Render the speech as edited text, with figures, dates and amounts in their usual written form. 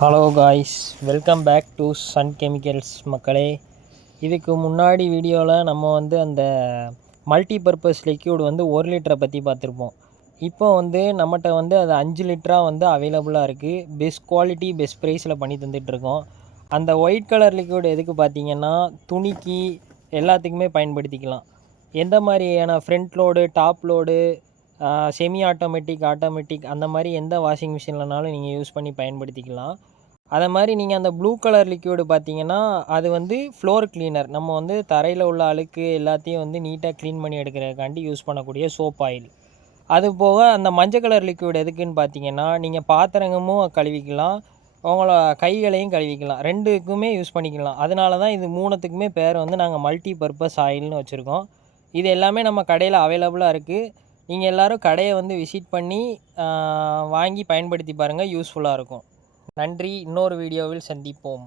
Hello guys, welcome back to Sun Chemicals மக்களே. இதுக்கு முன்னாடி வீடியோவில் நம்ம அந்த மல்டி பர்பஸ் லிக்யூட் 1 லிட்டரை பற்றி பார்த்துருப்போம். இப்போ நம்மகிட்ட அது 5 லிட்டராக அவைலபிளாக இருக்குது. பெஸ்ட் குவாலிட்டி பெஸ்ட் ப்ரைஸில் பண்ணி தந்துட்டுருக்கோம். அந்த ஒயிட் கலர் லிக்யூட் எதுக்கு பார்த்தீங்கன்னா, துணிக்கு எல்லாத்துக்குமே பயன்படுத்திக்கலாம். எந்த மாதிரியான front load, top load, semi automatic அந்த மாதிரி எந்த வாஷிங் மிஷின்லனாலும் நீங்கள் யூஸ் பண்ணி பயன்படுத்திக்கலாம். அதை மாதிரி நீங்கள் அந்த ப்ளூ கலர் லிக்யூடு பார்த்தீங்கன்னா, அது ஃப்ளோர் கிளீனர். நம்ம தரையில் உள்ள அழுக்கு எல்லாத்தையும் நீட்டாக க்ளீன் பண்ணி எடுக்கிறதுக்காண்டி யூஸ் பண்ணக்கூடிய சோப் ஆயில். அது போக அந்த மஞ்சள் கலர் லிக்யூட் எதுக்குன்னு பார்த்தீங்கன்னா, நீங்கள் பாத்திரமும் கழுவிக்கலாம், உங்களோட கைகளையும் கழுவிக்கலாம், ரெண்டுக்குமே யூஸ் பண்ணிக்கலாம். அதனால தான் இது மூணுத்துக்குமே பேர் நாங்கள் மல்டி பர்பஸ் ஆயில்னு வச்சுருக்கோம். இது எல்லாமே நம்ம கடையில் அவைலபிளாக இருக்குது. நீங்கள் எல்லோரும் கடையை விசிட் பண்ணி வாங்கி பயன்படுத்தி பாருங்கள், யூஸ்ஃபுல்லாக இருக்கும். நன்றி. இன்னொரு வீடியோவில் சந்திப்போம்.